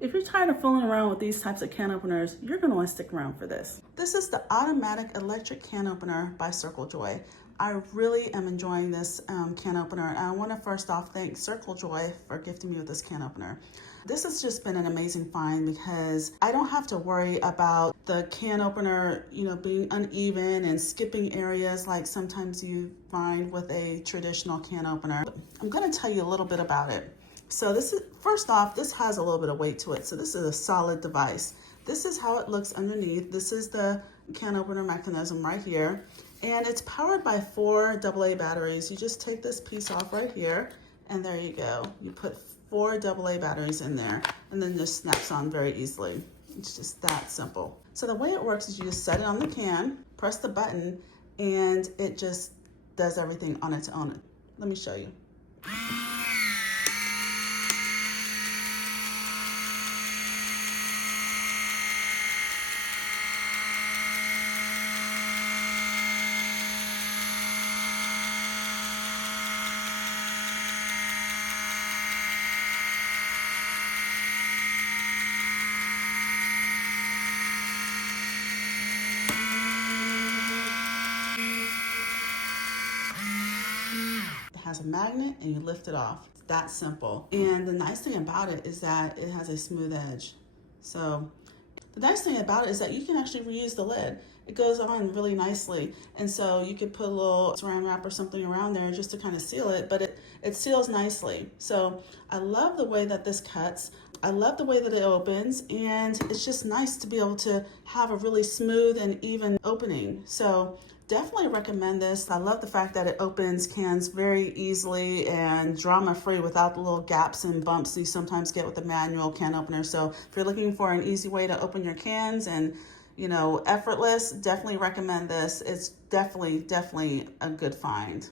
If you're tired of fooling around with these types of can openers, you're going to want to stick around for this. This is the automatic electric can opener by Circle Joy. I really am enjoying this can opener, and I want to first off thank Circle Joy for gifting me with this can opener. This has just been an amazing find because I don't have to worry about the can opener, being uneven and skipping areas like sometimes you find with a traditional can opener. I'm going to tell you a little bit about it. So first off, this has a little bit of weight to it. So this is a solid device. This is how it looks underneath. This is the can opener mechanism right here. And it's powered by 4 AA batteries. You just take this piece off right here, and there you go. You put 4 AA batteries in there, and then this snaps on very easily. It's just that simple. So the way it works is you just set it on the can, press the button, and it just does everything on its own. Let me show you. Has a magnet and you lift it off. It's that simple. And the nice thing about it is that it has a smooth edge. So the nice thing about it is that you can actually reuse the lid. It goes on really nicely. And so you could put a little saran wrap or something around there just to kind of seal it, but it seals nicely. So I love the way that this cuts. I love the way that it opens, and it's just nice to be able to have a really smooth and even opening. So definitely recommend this. I love the fact that it opens cans very easily and drama-free without the little gaps and bumps you sometimes get with the manual can opener. So if you're looking for an easy way to open your cans and, effortless, definitely recommend this. It's definitely a good find.